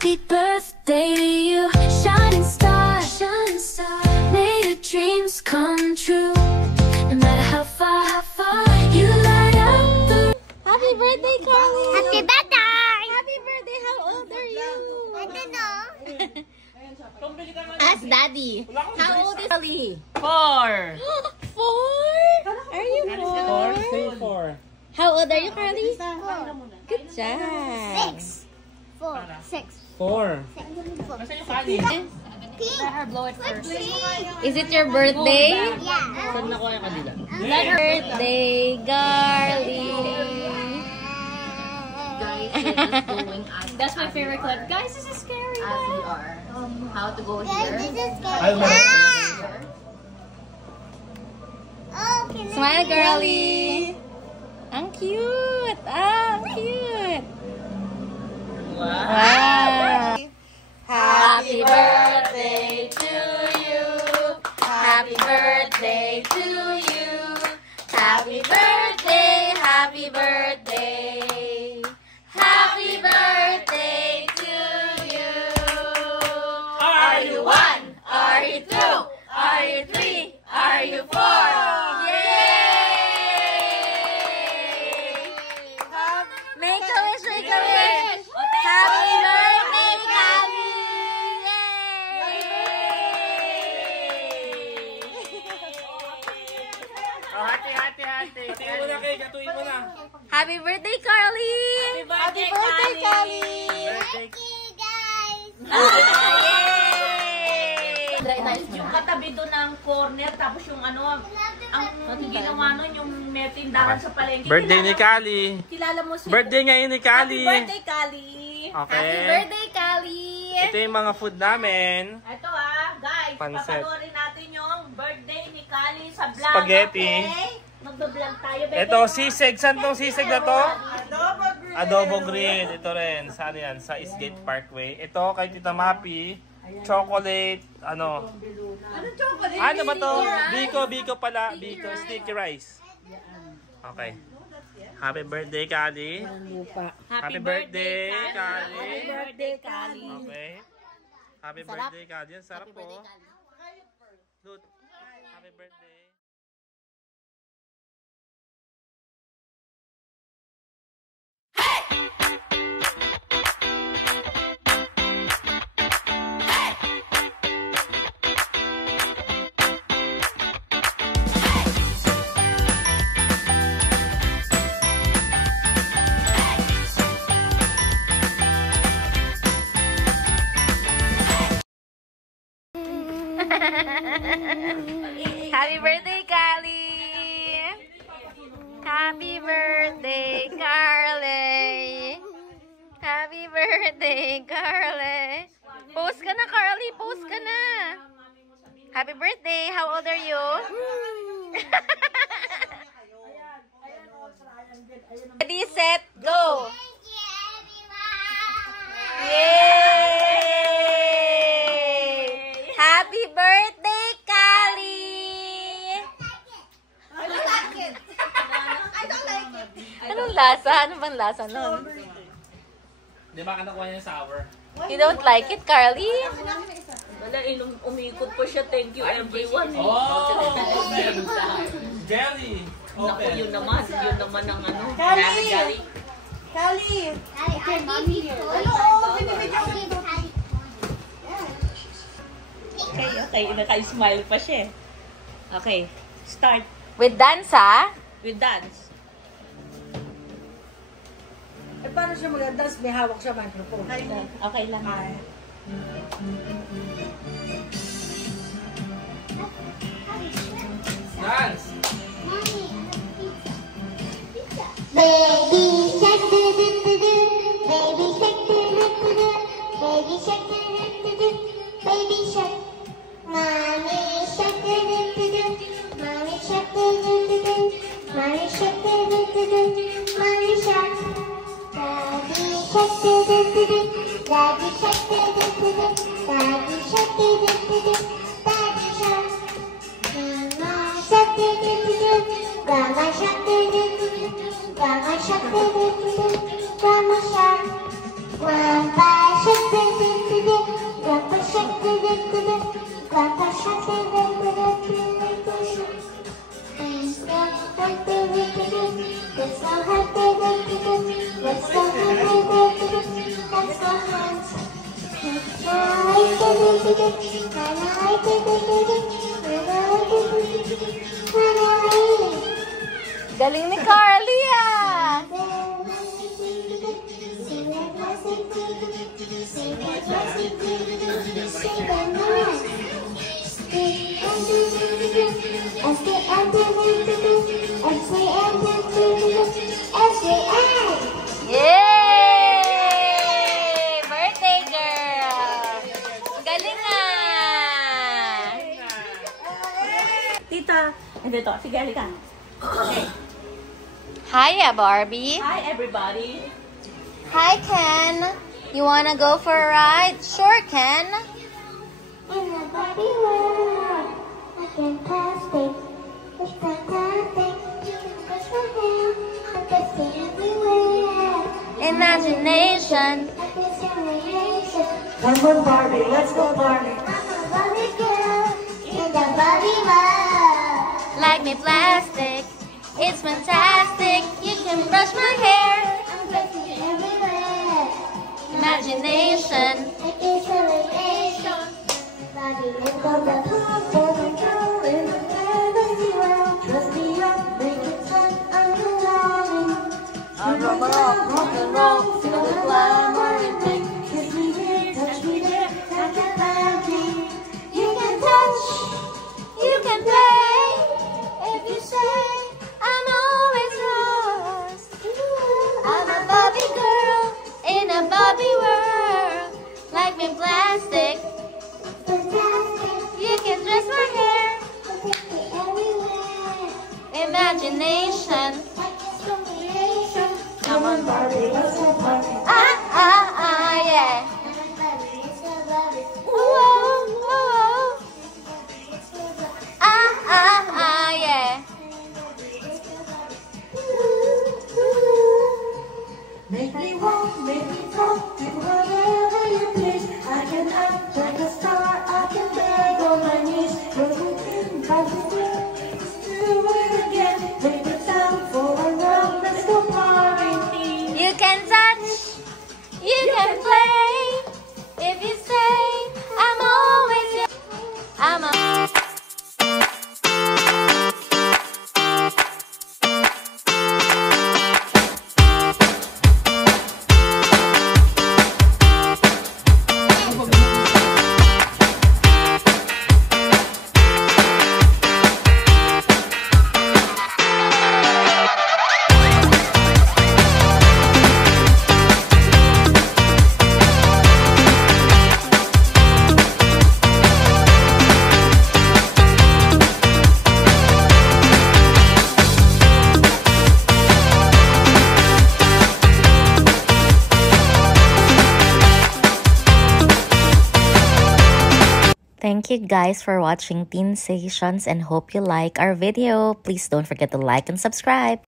Happy birthday to you, shining star, shining star. May your dreams come true. No matter how far you light up the. Happy birthday, Carly! Happy birthday! Happy birthday! How old are you? I don't know. Ask Daddy. How old is Carly? 4. 4? Are you 4? How old are you, Carly? 4. Good job. 6. 4. 6. 4. Let her blow it first. Is it your birthday? Yeah. Saan nakuha yung kanila? Let her birthday, Carly. That's my favorite clip. Guys, this is scary. As we are. How to go Guys, here. this is I'll scary. make Oh, can I Smile, see girly. Ang cute. Ang cute. Wow. Happy birthday to you. Happy birthday to you. Happy birthday, happy birthday. Happy birthday to you. Are you 1? Are you 2? Are you 3? Are you 4? Yay! Make a wish, make a wish. Happy birthday, Kali! Hati. Tutuin mo na, cake. Tutuin mo na. Happy birthday, Carly! Happy birthday, Kali! Thank you, guys. Yay! Yung katabi doon ng corner, tapos yung ano, ang ginawa nun, yung may tindahan sa palengke. Birthday ni Kali. Kilala mo si... Birthday ngayon ni Kali. Happy birthday, Kali! Okay. Happy birthday, Kali! Ito yung mga food namin. Ito guys, Pancit. papanoorin natin yung birthday ni Kali sa vlog. Spaghetti. Okay? Magbablog tayo. Ito, sisig. Saan tong sisig na to? Adobo Grill. Ito rin. Saan yan? Sa Eastgate Parkway. Ito kay Tita Mapi. Chocolate. Ano? Anong chocolate? Ano ba to? Biko pala. Biko. Sticky rice. Okay. Happy birthday, Kali. Happy birthday, Kali. Happy birthday, Kali. Okay. Happy birthday, Kali. Ang sarap po. Dude, happy birthday. Happy birthday, Kali! Happy birthday, Carly! Happy birthday, Carly! Post ka na, Carly! Post ka na! Happy birthday! How old are you? Ready, set, go! Thank you, everyone. Yay! Happy birthday, Kali! I don't like it. Anong lasa? Ano bang lasa nun? Di ba ka nakuha niya sour? You don't like it, Carly? Wala, umikot po siya. Thank you, everyone. Oh! Open! Jelly! Naku, Open! yun naman ang ano. Kali! Kali, I'm mommy here. Okay, naka-smile pa siya. Okay, start With dance, ha? with dance. Eh, paano siya mag-dance? May hawak siya microphone. Okay lang. Dance! Baby shark do do do do, baby shark do do do do, baby shark do do do do, baby shark. Mommy shark do do do do, mommy shark do do do do, mommy shark do do do do, mommy shark. Daddy shark do do do do, daddy shark do do do do, daddy shark do do do do, daddy shark. Mama shark do do do do, grandma shark do do do do. Grandma shark, grandma shark, grandpa shark, shark, and stop, let's go hunt. Let's go hunt. Galing ni Carly ah! Yay! Birthday girl! Galing ah! Tita. Dito. Sige, halika. Okay. Hiya, Barbie. Hi, everybody. Hi, Ken. You wanna go for a ride? Sure, Ken. In the Barbie world, I can plastic. It's fantastic. You can touch my hair. I can see everywhere. Imagination. I can simulation. Come on, Barbie. Let's go, Barbie. I'm a Barbie girl in the Barbie world. Like me plastic. It's fantastic. You can brush my hair. I'm touching everywhere. Imagination. I can simulation. Barbie, let's go, the Barbie girl in the fantasy world. Trust me, I'll make it fun. I'm alive. I'm a rock and roll. Feel the glamour in me. Kiss me here, touch me there, like a magic. You can touch, You can play if you say I'm always yours. I'm a Barbie girl in a Barbie world. Like me plastic. fantastic. You can dress my hair. Take me everywhere. Imagination. Like a simulation. Come on, Barbie, let's go, Barbie. yeah. I'm a Barbie, let's go, Barbie. Whoa, whoa. Let's go, Barbie. Yeah. Make me walk, make me talk, do whatever you please. I can act like a star, I can beg on my knees. Cause we can fight the day, let's do it again. Take the time for a run, let's go party. You can touch, you can play. If you say I'm always yours. I'm a Thank you guys for watching Teen Sessions and hope you like our video. Please don't forget to like and subscribe.